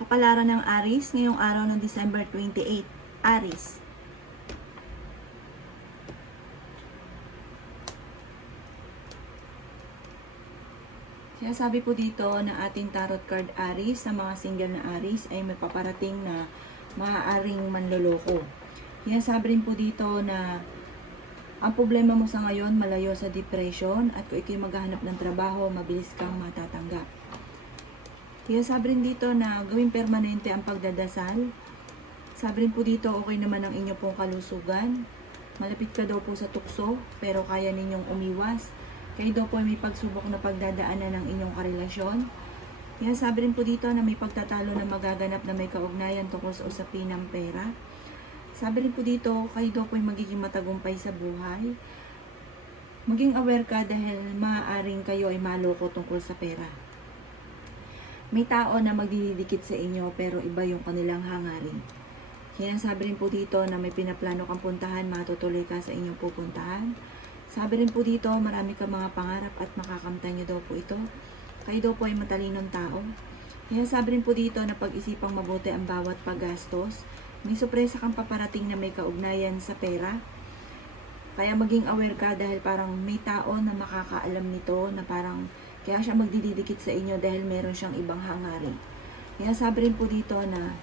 Kapalaran ng Aries ngayong araw ng December 28. Aries. Kaya sabi po dito na ating tarot card Aries sa mga single na Aries ay may paparating na maaaring manloloko. Kaya sabi rin po dito na ang problema mo sa ngayon malayo sa depression at kung ikay maghahanap ng trabaho, mabilis kang matatanggap. Kaya sabi rin dito na gawing permanente ang pagdadasal. Sabi rin po dito okay naman ang inyo pong kalusugan. Malapit ka daw po sa tukso pero kaya ninyong umiwas. Kayo daw po ay may pagsubok na pagdadaanan ng inyong karelasyon. Kaya sabi rin po dito na may pagtatalo na magaganap na may kaugnayan tungkol sa usapin ng pera. Sabi rin po dito, kayo daw po ay magiging matagumpay sa buhay. Maging aware ka dahil maaaring kayo ay maloko tungkol sa pera. May tao na magdidikit sa inyo pero iba yung kanilang hangarin. Kaya sabi rin po dito na may pinaplano kang puntahan, matutuloy ka sa inyong pupuntahan. Sabi rin po dito, marami kang mga pangarap at makakamtan nyo daw po ito. Kayo daw po ay matalinong tao. Kaya sabi rin po dito na pag-isipang mabuti ang bawat paggastos. May sorpresa kang paparating na may kaugnayan sa pera. Kaya maging aware ka dahil parang may tao na makakaalam nito na parang kaya siya magdidikit sa inyo dahil meron siyang ibang hangarin. Kaya sabi rin po dito na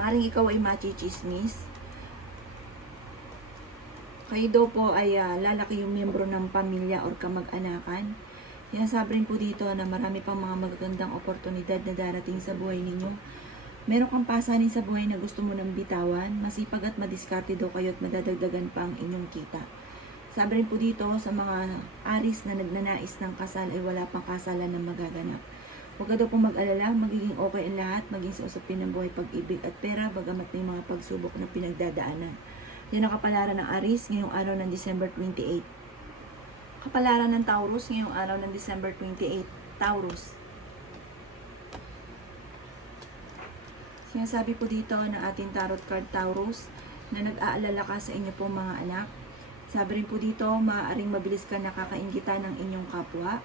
maring ikaw ay machichismis. Kayo daw po ay lalaki yung miyembro ng pamilya or kamag-anakan. Kaya sabi rin po dito na marami pang mga magagandang oportunidad na darating sa buhay ninyo. Meron kang pasanin sa buhay na gusto mo nang bitawan. Masipag at madiskarte daw kayo at madadagdagan pa ang inyong kita. Sabi rin po dito sa mga Aries na nagnanais ng kasal ay wala pang kasalan na magaganap. Huwag ka daw pong mag-alala, magiging okay ang lahat, maging sa usapin ng buhay, pag-ibig at pera, bagamat may mga pagsubok na pinagdadaanan. Yan ang kapalaran ng Aries ngayong araw ng December 28. Kapalaran ng Taurus ngayong araw ng December 28. Taurus. Sinasabi po dito na ating tarot card Taurus na nag-aalala ka sa inyo pong mga anak. Sabi rin po dito, maaaring mabilis ka nakakainggitan ng inyong kapwa.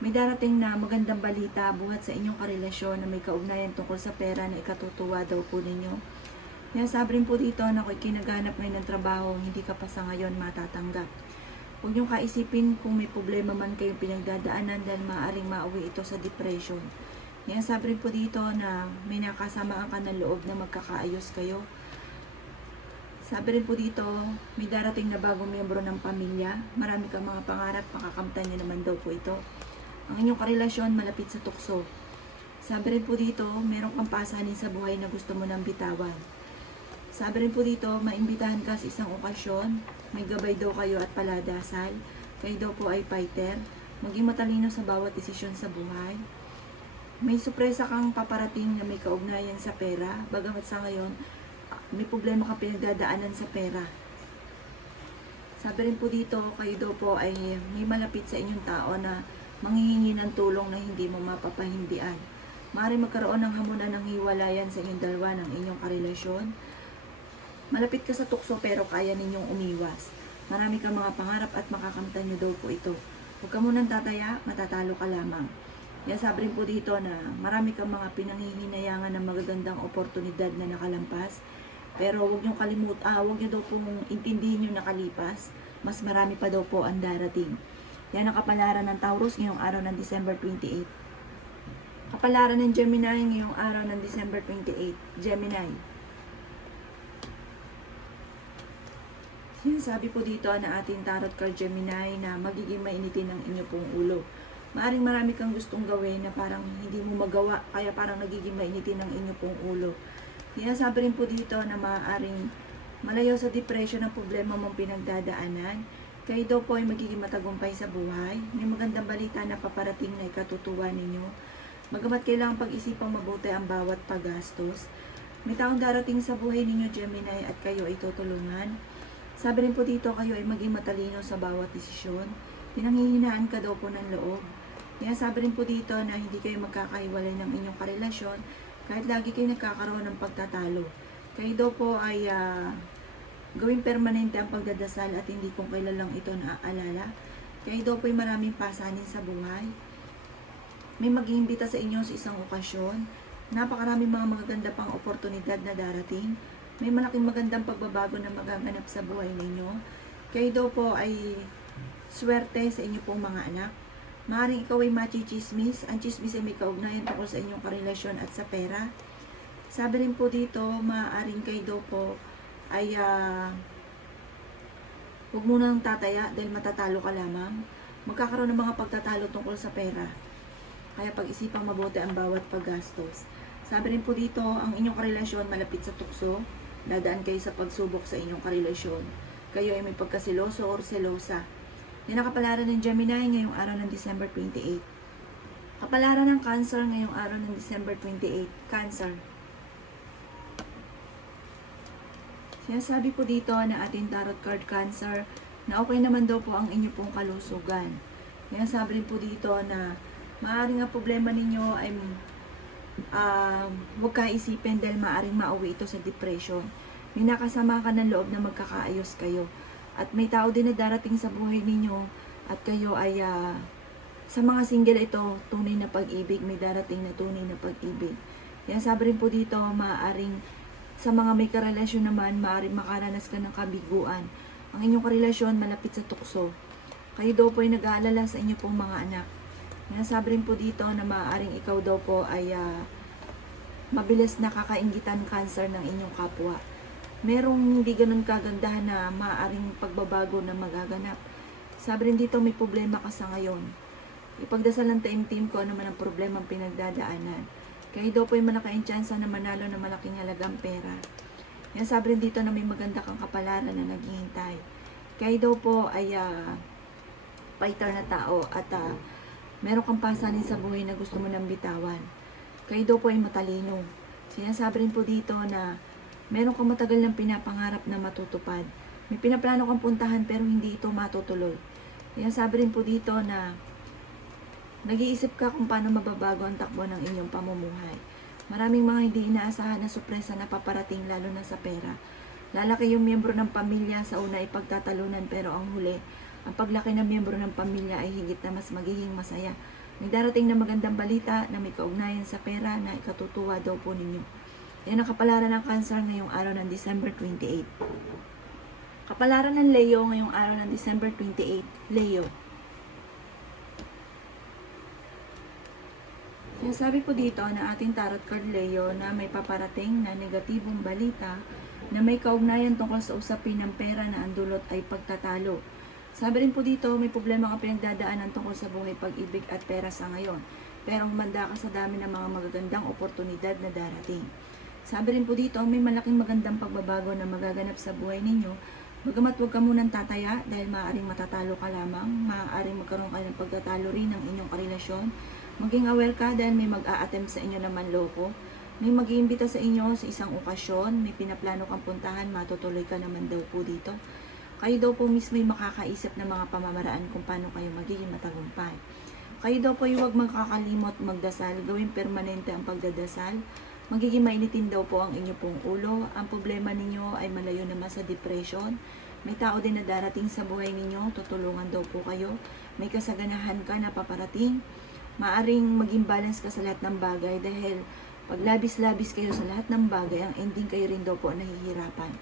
May darating na magandang balita buhat sa inyong karelasyon na may kaugnayan tungkol sa pera na ikatutuwa daw po ninyo. Kaya sabi rin po dito na kung kinaghanap ngayon ng trabaho, hindi ka pa sa ngayon matatanggap. Huwag niyong kaisipin kung may problema man kayong pinagdadaanan dahil maaaring mauwi ito sa depression. Kaya sabi rin po dito na may nakasamaan ka ng loob na magkakaayos kayo. Sabi rin po dito, may darating na bagong miyembro ng pamilya. Marami kang mga pangarap, makakamtan niyo naman daw po ito. Ang inyong karelasyon malapit sa tukso. Sabi rin po dito, meron kang pasanin sa buhay na gusto mo nang bitawan. Sabi rin po dito, maimbitahan ka sa isang okasyon. May gabay daw kayo at paladasal. Kayo daw po ay fighter. Maging matalino sa bawat desisyon sa buhay. May sorpresa kang paparating na may kaugnayan sa pera. Bagamat sa ngayon, may problema ka pinagdadaanan sa pera. Sabi rin po dito, kayo daw po ay may malapit sa inyong tao na manghihingi ng tulong na hindi mo mapapahindian. Maaaring magkaroon ng hamunan ng hiwalayan sa inyong dalawa ng inyong karelasyon. Malapit ka sa tukso pero kaya ninyong umiwas. Marami kang mga pangarap at makakamtan nyo daw po ito. Huwag ka munang tataya, matatalo ka lamang. Kaya sabi rin po dito na marami kang mga pinanghihinayangan ng magagandang oportunidad na nakalampas. Pero huwag niyo huwag niyo daw pong intindihin yung nakalipas. Mas marami pa daw po ang darating. Yan ang kapalaran ng Taurus ngayong araw ng December 28. Kapalaran ng Gemini ngayong araw ng December 28. Gemini. Sinasabi po dito na ating tarot card Gemini na magiging mainitin ang inyo pong ulo. Maaring marami kang gustong gawin na parang hindi mo magawa, kaya parang nagiging mainitin ang inyo pong ulo. Kaya sabi rin po dito na maaaring malayo sa depression ang problema mong pinagdadaanan. Kayo daw po ay magiging matagumpay sa buhay. May magandang balita na paparating na ikatutuwa ninyo. Bagamat kailangang pag-isipang mabuti ang bawat paggastos. May taong darating sa buhay ninyo Gemini at kayo ay tutulungan. Sabi rin po dito kayo ay maging matalino sa bawat desisyon. Pinanghihinaan ka daw po ng loob. Kaya sabi rin po dito na hindi kayo magkakahiwalay ng inyong karelasyon kahit lagi kayo nagkakaroon ng pagtatalo. Kayo daw po ay gawing permanente ang pagdadasal at hindi kung kailan lang ito naaalala. Kayo daw po ay maraming pasanin sa buhay. May mag-iimbita sa inyo sa isang okasyon. Napakaraming mga magaganda pang oportunidad na darating. May malaking magandang pagbabago na magaganap sa buhay ninyo. Kayo daw po ay swerte sa inyo pong mga anak. Maaaring ikaw ay machichismis. Ang chismis ay may kaugnayan tungkol sa inyong karelasyon at sa pera. Sabi rin po dito, maaaring kayo daw po ay huwag mo nang tataya dahil matatalo ka lamang. Magkakaroon ng mga pagtatalo tungkol sa pera. Kaya pag-isipang mabuti ang bawat paggastos. Sabi rin po dito, ang inyong karelasyon malapit sa tukso. Dadaan kayo sa pagsubok sa inyong karelasyon. Kayo ay may pagkasiloso or selosa. Yan ang kapalaran ng Gemini ngayong araw ng December 28. Kapalaran ng Cancer ngayong araw ng December 28. Cancer. Sinasabi po dito na ating tarot card Cancer na okay naman daw po ang inyo pong kalusugan. Sinasabi rin po dito na maaaring ang problema ninyo ay huwag ka isipin dahil maaaring mauwi ito sa depression. May nakasama ka ng loob na magkakaayos kayo. At may tao din na darating sa buhay ninyo at kayo ay sa mga single ito, tunay na pag-ibig. May darating na tunay na pag-ibig. Yan sabi rin po dito, maaaring sa mga may karelasyon naman, maaaring makaranas ka ng kabiguan. Ang inyong karelasyon malapit sa tukso. Kayo daw po ay nag-aalala sa inyo pong mga anak. Nasabi rin po dito na maaaring ikaw daw po ay mabilis na kakainggitan Cancer ng inyong kapwa. Merong hindi ganun kagandahan na maaaring pagbabago na magaganap. Sabi rin dito may problema ka sa ngayon. Ipagdasal ng team ko naman ang problema ang pinagdadaanan. Kayo daw po ay malaki tsansa na manalo ng malaking halagang pera. Yan sabi rin dito na may maganda kang kapalaran na naghihintay. Kayo daw po ay fighter na tao at meron kang pasanin sa buhay na gusto mo nang bitawan. Kayo daw po ay matalino. Sinasabi rin po dito na meron kang matagal ng pinapangarap na matutupad. May pinaplano kang puntahan pero hindi ito matutuloy. Sinasabi rin po dito na nag-iisip ka kung paano mababago ang takbo ng inyong pamumuhay. Maraming mga hindi inaasahan na sorpresa na paparating lalo na sa pera. Lalaki yung miyembro ng pamilya sa una ay pagtatalunan pero ang huli, ang paglaki ng miyembro ng pamilya ay higit na mas magiging masaya. May darating na magandang balita na may kaugnayan sa pera na ikatutuwa daw po ninyo. Yan ang kapalaran ng Cancer ngayong araw ng December 28. Kapalaran ng Leo ngayong araw ng December 28. Leo. Sabi po dito na ating tarot card Leo na may paparating na negatibong balita na may kaugnayan tungkol sa usapin ng pera na ang dulot ay pagtatalo. Sabi rin po dito, may problema ka pinagdadaanan tungkol sa buhay, pag-ibig at pera sa ngayon. Pero humanda ka sa dami ng mga magagandang oportunidad na darating. Sabi rin po dito, may malaking magandang pagbabago na magaganap sa buhay ninyo. Bagamat huwag ka munang tataya dahil maaaring matatalo ka lamang, maaaring magkaroon kayo ng pagtatalo rin ng inyong karelasyon. Maging aware ka dahil may mag-a-attempt sa inyo na manloko. May mag-iimbita sa inyo sa isang okasyon, may pinaplano kang puntahan, matutuloy ka naman daw po dito. Kayo daw po mismo ay makakaisip ng mga pamamaraan kung paano kayo magiging matagumpay. Kayo daw po ay huwag makakalimot magdasal, gawing permanente ang pagdadasal. Magiging mainitin daw po ang inyo pong ulo. Ang problema ninyo ay malayo naman sa depression. May tao din na darating sa buhay ninyo, tutulungan daw po kayo. May kasaganahan ka na paparating. Maaring maging balance ka sa lahat ng bagay dahil pag labis-labis kayo sa lahat ng bagay, ang ending kayo rin daw po nahihirapan.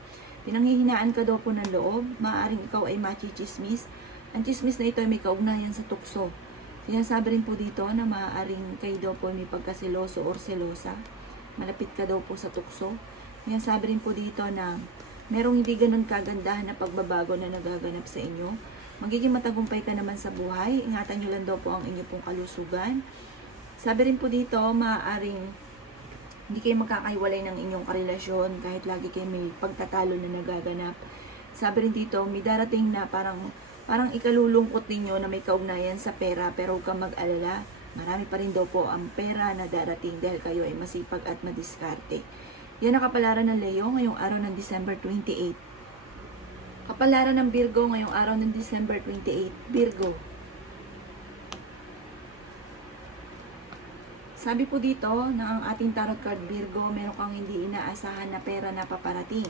Pinanghihinaan ka daw po ng loob, maaaring ikaw ay machichismis. Ang chismis na ito ay may kaugnayan sa tukso. Sinasabi rin po dito na maaaring kayo daw po ay may pagkasiloso or selosa. Malapit ka daw po sa tukso. Sinasabi rin po dito na merong hindi ganun kagandahan na pagbabago na nagaganap sa inyo. Magiging matagumpay ka naman sa buhay. Ingatan nyo lang daw po ang inyo pong kalusugan. Sabi rin po dito, maaaring hindi kayo magkakahiwalay ng inyong karelasyon kahit lagi kayo may pagtatalo na nagaganap. Sabi rin dito, may darating na parang ikalulungkot ninyo na may kaugnayan sa pera pero huwag kang mag-alala. Marami pa rin daw po ang pera na darating dahil kayo ay masipag at madiskarte. Yan ang kapalaran ng Leo ngayong araw ng December 28. Kapalaran ng Virgo ngayong araw ng December 28. Virgo. Sabi po dito na ang ating tarot card Virgo, meron kang hindi inaasahan na pera na paparating.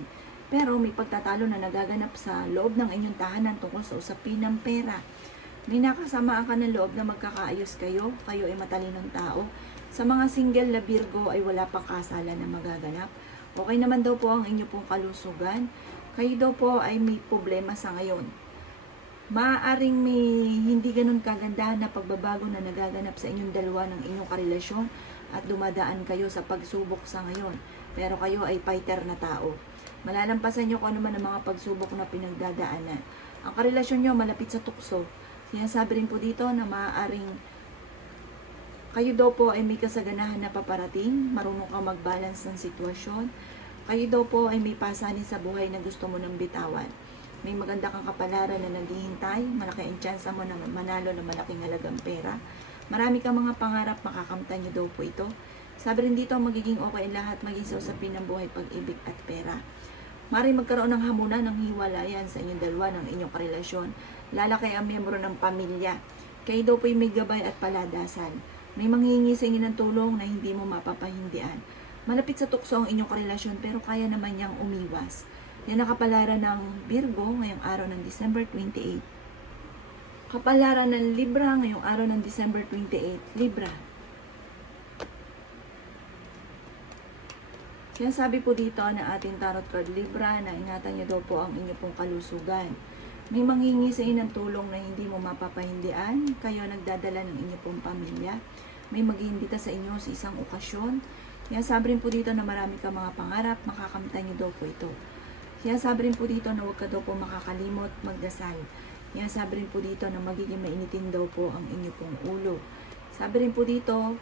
Pero may pagtatalo na nagaganap sa loob ng inyong tahanan tungkol sa usapin ng pera. May nakasamaan ka ng loob na magkakaayos kayo ay matalinong tao. Sa mga single na Virgo ay wala pang kasalan na magaganap. Okay naman daw po ang inyo pong kalusugan. Kayo daw po ay may problema sa ngayon. Maaaring may hindi ganun kaganda na pagbabago na nagaganap sa inyong dalawa ng inyong karelasyon at dumadaan kayo sa pagsubok sa ngayon. Pero kayo ay fighter na tao. Malalampasan nyo kung ano man ang mga pagsubok na pinagdadaanan. Ang karelasyon nyo malapit sa tukso. Sinasabi rin po dito na maaaring kayo daw po ay may kasaganahan na paparating, marunong kang mag-balance ng sitwasyon. Kayo daw po ay may pasanin sa buhay na gusto mo nang bitawan. May maganda kang kapalaran na naghihintay, malaki ang tsansa mo na manalo ng malaking halagang pera. Marami kang mga pangarap, makakamtan nyo daw po ito. Sabi rin dito, magiging okay ang lahat, maging sa usapin ng buhay, pag-ibig at pera. Maaaring magkaroon ng hamunan, ng hiwalayan sa inyong dalawa, ng inyong karelasyon. Lalaki ang miyembro ng pamilya. Kayo daw po ay may gabay at paladasan. May manghihingi sa inyo ng tulong na hindi mo mapapahindian. Malapit sa tukso ang inyong karelasyon pero kaya naman niyang umiwas. Yan ang kapalaran ng Virgo ngayong araw ng December 28. Kapalaran ng Libra ngayong araw ng December 28. Libra. Sinasabi po dito na ating tarot card Libra na ingatan niyo daw po ang inyong pong kalusugan. May manghingi sa inyo ng tulong na hindi mo mapapahindian. Kayo nagdadala ng inyong pong pamilya. May mag-iimbita sa inyo sa isang okasyon. Sinasabi rin po dito na marami ka mga pangarap, makakamtan niyo daw po ito. Sinasabi rin po dito na huwag ka daw po makakalimot magdasal. Sinasabi rin po dito na magiging mainitin daw po ang inyo pong ulo. Sabi rin po dito,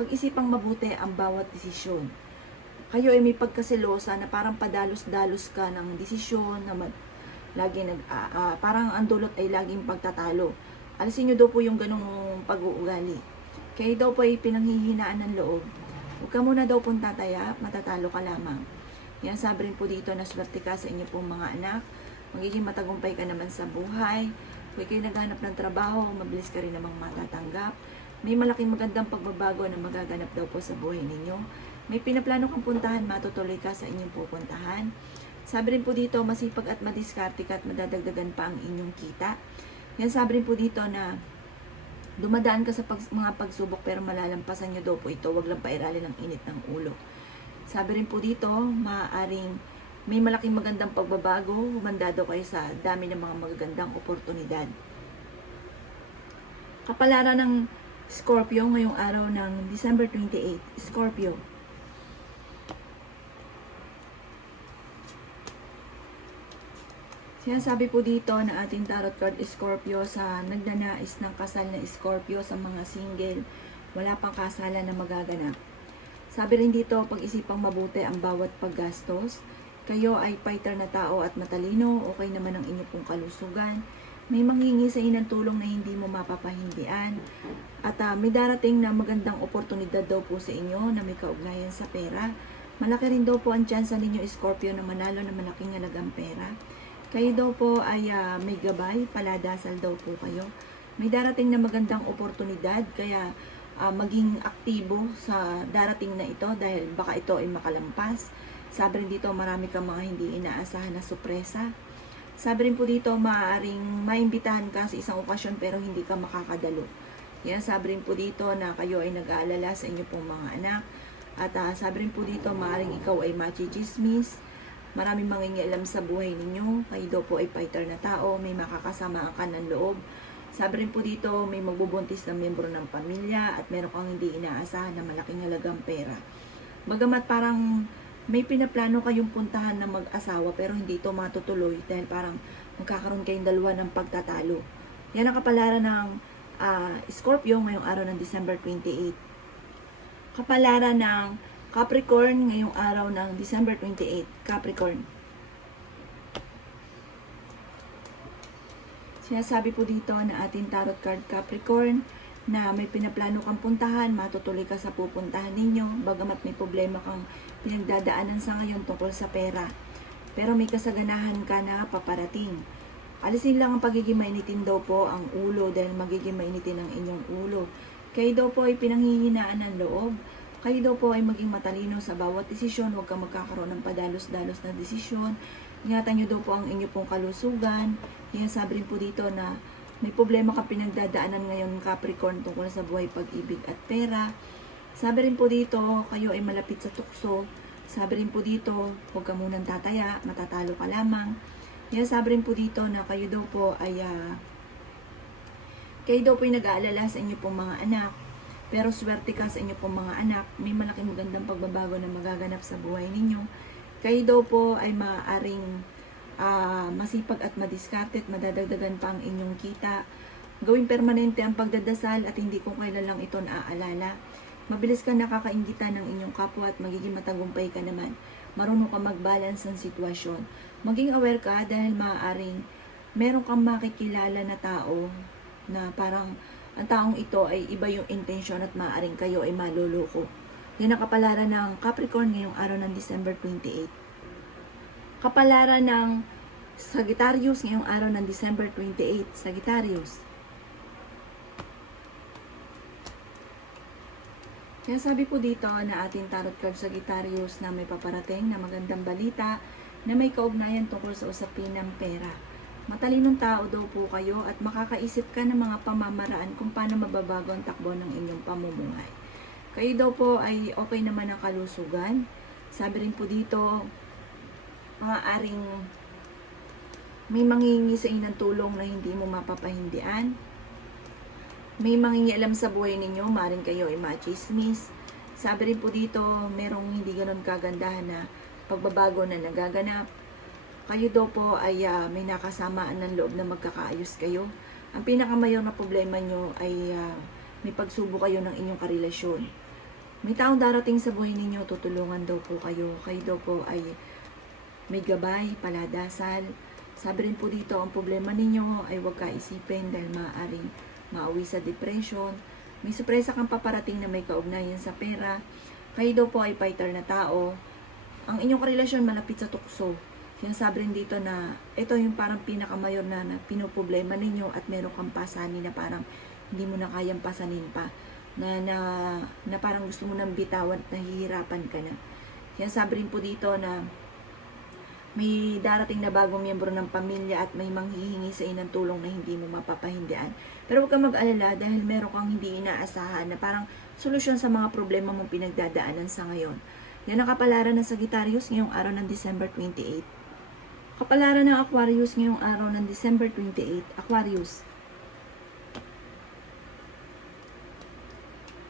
pag-isipang mabuti ang bawat desisyon. Kayo ay may pagkaselosa na parang padalos-dalos ka ng desisyon na lagi parang ang dulot ay laging pagtatalo. Alisin nyo daw po yung ganong pag-uugali. Kayo daw po ay pinanghihinaan ng loob. Huwag ka muna daw pong tataya, matatalo ka lamang. Yan, sabi rin po dito na swerte ka sa inyo pong mga anak. Magiging matagumpay ka naman sa buhay. Kung kayo naghanap ng trabaho, mabilis ka rin namang matatanggap. May malaking magandang pagbabago na magaganap daw po sa buhay ninyo. May pinaplano kang puntahan, matutuloy ka sa inyong pupuntahan. Sabi rin po dito, masipag at madiskarte ka at madadagdagan pa ang inyong kita. Yan, sabi rin po dito na dumadaan ka sa mga pagsubok pero malalampasan nyo daw po ito. Huwag lang pairalin ng init ng ulo. Sabi rin po dito, maaaring may malaking magandang pagbabago. Humanda daw kayo sa dami ng mga magagandang oportunidad. Kapalaran ng Scorpio ngayong araw ng December 28. Scorpio. Sinasabi po dito na ating tarot card Scorpio sa nagnanais ng kasal na Scorpio sa mga single, wala pang kasalan na magaganap. Sabi rin dito, pag-isipang mabuti ang bawat paggastos. Kayo ay fighter na tao at matalino, okay naman ang inyong pong kalusugan. May manghingi sa inyo ng tulong na hindi mo mapapahindian. At may darating na magandang oportunidad daw po sa inyo na may kaugnayan sa pera. Malaki rin daw po ang tsansa ninyo Scorpio na manalo ng malaking halagang pera. Kayo daw po ay may gabay, paladasal daw po kayo. May darating na magandang oportunidad, kaya maging aktibo sa darating na ito dahil baka ito ay makalampas. Sabi rin dito, marami kang mga hindi inaasahan na sorpresa. Sabi rin po dito, maaaring maimbitahan ka sa isang okasyon pero hindi ka makakadalo. Yan, sabi rin po dito na kayo ay nag-aalala sa inyo pong mga anak. At sabi rin po dito, maaaring ikaw ay machichismis. Maraming mangingialam sa buhay ninyo. Kayo daw po ay fighter na tao. May makakasama ka ng loob. Sabi rin po dito, may magbubuntis na miyembro ng pamilya at meron kang hindi inaasahan na malaking halagang pera. Bagamat parang may pinaplano kayong puntahan na mag-asawa pero hindi ito matutuloy dahil parang magkakaroon kayong dalawa ng pagtatalo. Yan ang kapalaran ng Scorpio ngayong araw ng December 28. Kapalaran ng Capricorn ngayong araw ng December 28. Capricorn. Sinasabi po dito na ating tarot card Capricorn na may pinaplano kang puntahan, matutuloy ka sa pupuntahan ninyo, bagamat may problema kang pinagdadaanan sa ngayon tungkol sa pera. Pero may kasaganahan ka na paparating. Alisin lang ang pagiging mainitin daw po ang ulo dahil magiging mainitin ang inyong ulo. Kayo daw po ay pinanghihinaan ng loob. Kayo daw po ay maging matalino sa bawat desisyon, huwag kang magkakaroon ng padalos-dalos na desisyon. Ingatan nyo daw po ang inyo pong kalusugan. Sabi rin po dito na may problema ka pinagdadaanan ngayon Capricorn tungkol sa buhay, pag-ibig at pera. Sabi rin po dito, kayo ay malapit sa tukso. Sabi rin po dito, huwag ka munang tataya, matatalo ka lamang. Kaya sabi rin po dito na kayo daw po ay nag-aalala sa inyo pong mga anak. Pero swerte ka sa inyo pong mga anak. May malaking magandang pagbabago na magaganap sa buhay ninyo. Kayo daw po ay maaaring masipag at madiskarte at madadagdagan pa ang inyong kita. Gawing permanente ang pagdadasal at hindi kung kailan lang ito naaalala. Mabilis ka nakakainggitan ng inyong kapwa at magiging matagumpay ka naman. Marunong ka mag-balance ng sitwasyon. Maging aware ka dahil maaaring meron kang makikilala na tao na parang ang taong ito ay iba yung intensyon at maaaring kayo ay maluloko. Yan ang kapalaran ng Capricorn ngayong araw ng December 28. Kapalaran ng Sagittarius ngayong araw ng December 28. Sagittarius. Kaya sabi po dito na ating tarot card Sagittarius na may paparating na magandang balita na may kaugnayan tungkol sa usapin ng pera. Matalinong tao daw po kayo at makakaisip ka ng mga pamamaraan kung paano mababago ang takbo ng inyong pamumuhay. Kayo daw po ay okay naman ang kalusugan. Sabi rin po dito, maaaring may manghihingi sa inyo ng tulong na hindi mo mapapahindian. May mangingialam sa buhay ninyo, maaaring kayo ay machismis. Sabi rin po dito, merong hindi ganun kagandahan na pagbabago na nagaganap. Kayo daw po ay may nakasamaan ng loob na magkakaayos kayo. Ang pinakamayor na problema nyo ay may pagsubo kayo ng inyong karelasyon. May taong darating sa buhay ninyo, tutulungan daw po kayo. Kayo daw po ay may gabay, paladasal. Sabi rin po dito, ang problema ninyo ay huwag kaisipin dahil maaaring maawi sa depression. May sorpresa kang paparating na may kaugnayan sa pera. Kayo daw po ay fighter na tao. Ang inyong karelasyon malapit sa tukso. Sinasabi rin dito na ito yung parang pinakamayor na pinoproblema ninyo at meron kang pasanin na parang hindi mo na kayang pasanin pa. Na parang gusto mo nang bitawan at nahihirapan ka na. Sinasabi rin po dito na may darating na bagong miyembro ng pamilya at may manghihingi sa inyo ng tulong na hindi mo mapapahindian. Pero huwag kang mag-alala dahil meron kang hindi inaasahan na parang solusyon sa mga problema mong pinagdadaanan sa ngayon. Yan ang kapalaran ng Sagittarius ngayong araw ng December 28. Kapalaran ng Aquarius ngayong araw ng December 28. Aquarius.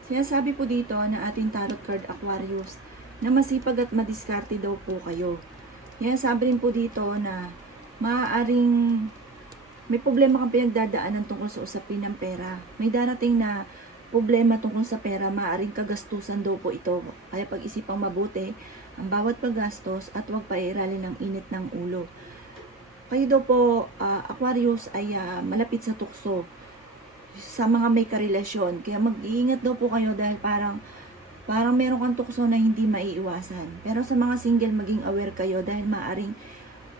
Sinasabi po dito na ating tarot card Aquarius na masipag at madiskarte daw po kayo. Yan, sabi rin po dito na maaaring may problema kang pinagdadaanan tungkol sa usapin ng pera. May darating na problema tungkol sa pera, maaaring kagastusan daw po ito. Kaya pag-isipang mabuti ang bawat paggastos at huwag pairalin ng init ng ulo. Kayo daw po, Aquarius, ay malapit sa tukso sa mga may karelasyon. Kaya mag-iingat daw po kayo dahil parang meron kang tukso na hindi maiiwasan. Pero sa mga single, maging aware kayo dahil maaring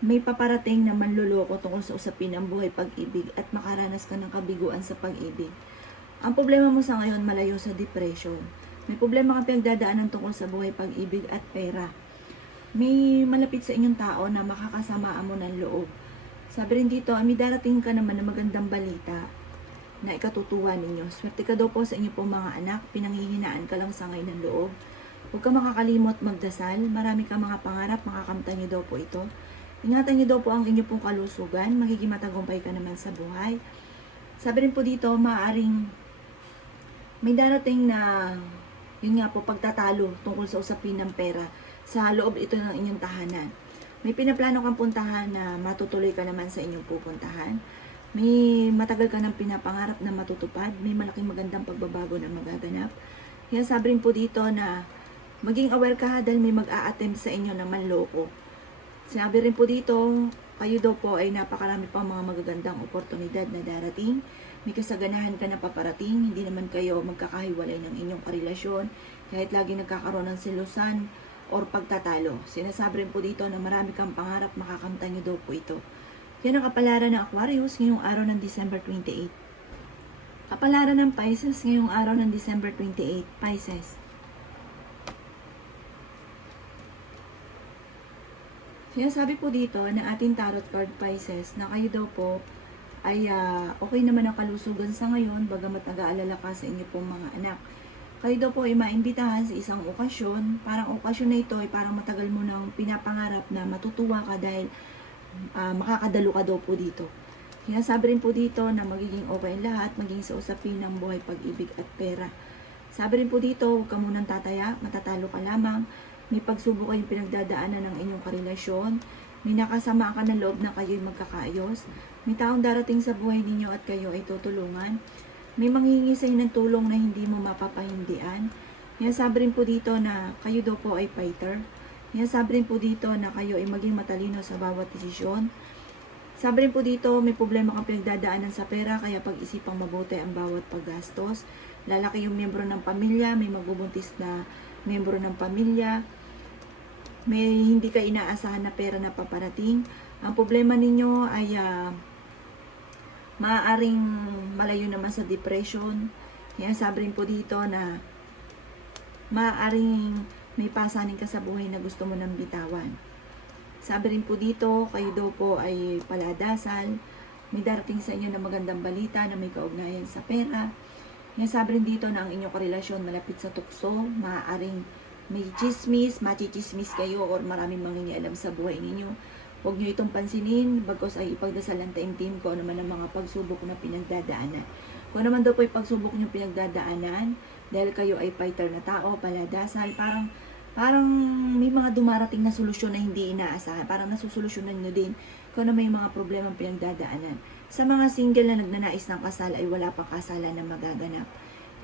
may paparating na manloloko tungkol sa usapin ng buhay pag-ibig at makaranas ka ng kabiguan sa pag-ibig. Ang problema mo sa ngayon, malayo sa depression. May problema kang pinagdadaanan tungkol sa buhay pag-ibig at pera. May malapit sa inyong tao na makakasamaan mo ng loob. Sabi rin dito, may darating ka naman na magandang balita na ikatutuwa ninyo. Swerte ka daw po sa inyo pong mga anak, pinanghihinaan ka lang sa ngayon ng loob. Huwag ka makakalimot magdasal, marami kang mga pangarap, makakamtan niyo daw po ito. Ingatan niyo daw po ang inyo pong kalusugan, magiging matagumpay ka naman sa buhay. Sabi rin po dito, maaaring may darating na, yun nga po, pagtatalo tungkol sa usapin ng pera sa loob ito ng inyong tahanan. May pinaplano kang puntahan na matutuloy ka naman sa inyong pupuntahan. May matagal ka ng pinapangarap na matutupad. May malaking magandang pagbabago na magaganap. Kaya sabi rin po dito na maging aware ka dahil may mag-a-attempt sa inyo na manloko. Sinabi rin po dito, kayo daw po ay napakarami pang mga magagandang oportunidad na darating. May kasaganahan ka na paparating. Hindi naman kayo magkakahiwalay ng inyong karelasyon. Kahit lagi nagkakaroon ng selusan or pagtatalo. Sinasabi rin po dito na marami kang pangarap, makakamtan nyo daw po ito. Yan ang kapalaran ng Aquarius ngayong araw ng December 28. Kapalaran ng Pisces ngayong araw ng December 28. Pisces. Sinasabi po dito na ating tarot card Pisces na kayo daw po ay okay naman ang kalusugan sa ngayon bagamat nag-aalala ka sa inyo pong mga anak. kayo daw po ay maimbitahan sa isang okasyon. Parang okasyon na ito ay parang matagal mo nang pinapangarap na matutuwa ka dahil makakadalo ka daw po dito. Sinasabi rin po dito na magiging okay ang lahat, maging sa usapin ng buhay, pag-ibig at pera. Sabi rin po dito, huwag ka munang tataya, matatalo ka lamang. May pagsubok kayong pinagdadaanan ng inyong karelasyon. May nakasama ka ng loob na kayo'y magkakaayos. May taong darating sa buhay ninyo at kayo ay tutulungan. May manghihingi sa inyo ng tulong na hindi mo mapapahindian. Sabi rin po dito na kayo daw po ay fighter. Sabi rin po dito na kayo ay maging matalino sa bawat desisyon. Sabi rin po dito, may problema kang pinagdadaanan sa pera, kaya pag-isipang mabuti ang bawat paggastos. Lalaki yung miyembro ng pamilya, may magbubuntis na miyembro ng pamilya. May hindi ka inaasahan na pera na paparating. Ang problema ninyo ay maaaring malayo naman sa depression. Sabi rin po dito na maaaring may pasanin ka sa buhay na gusto mo nang bitawan. Sabi rin po dito, kayo daw po ay paladasal. May darating sa inyo na magandang balita na may kaugnayan sa pera. Sabi rin dito na ang inyong karelasyon malapit sa tukso. Maaaring may chismis, machichismis kayo or maraming mangingialam sa buhay ninyo. Huwag nyo itong pansinin, bagkos ay ipagdasal ang taimtim ko naman ang mga pagsubok na pinagdadaanan. Kung naman daw po yung pagsubok nyo pinagdadaanan, dahil kayo ay fighter na tao, paladasal, parang may mga dumarating na solusyon na hindi inaasahan. Parang nasusolusyonan nyo din kung ano may mga problemang pinagdadaanan. Sa mga single na nagnanais ng kasal ay wala pang kasalan na magaganap.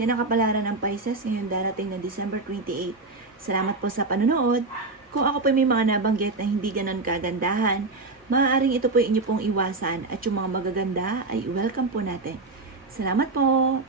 Yan ang kapalaran ng Pisces ngayon darating na December 28. Salamat po sa panonood. Kung ako po may mga nabanggit na hindi ganon kagandahan, maaaring ito po inyo pong iwasan at yung mga magaganda ay welcome po natin. Salamat po!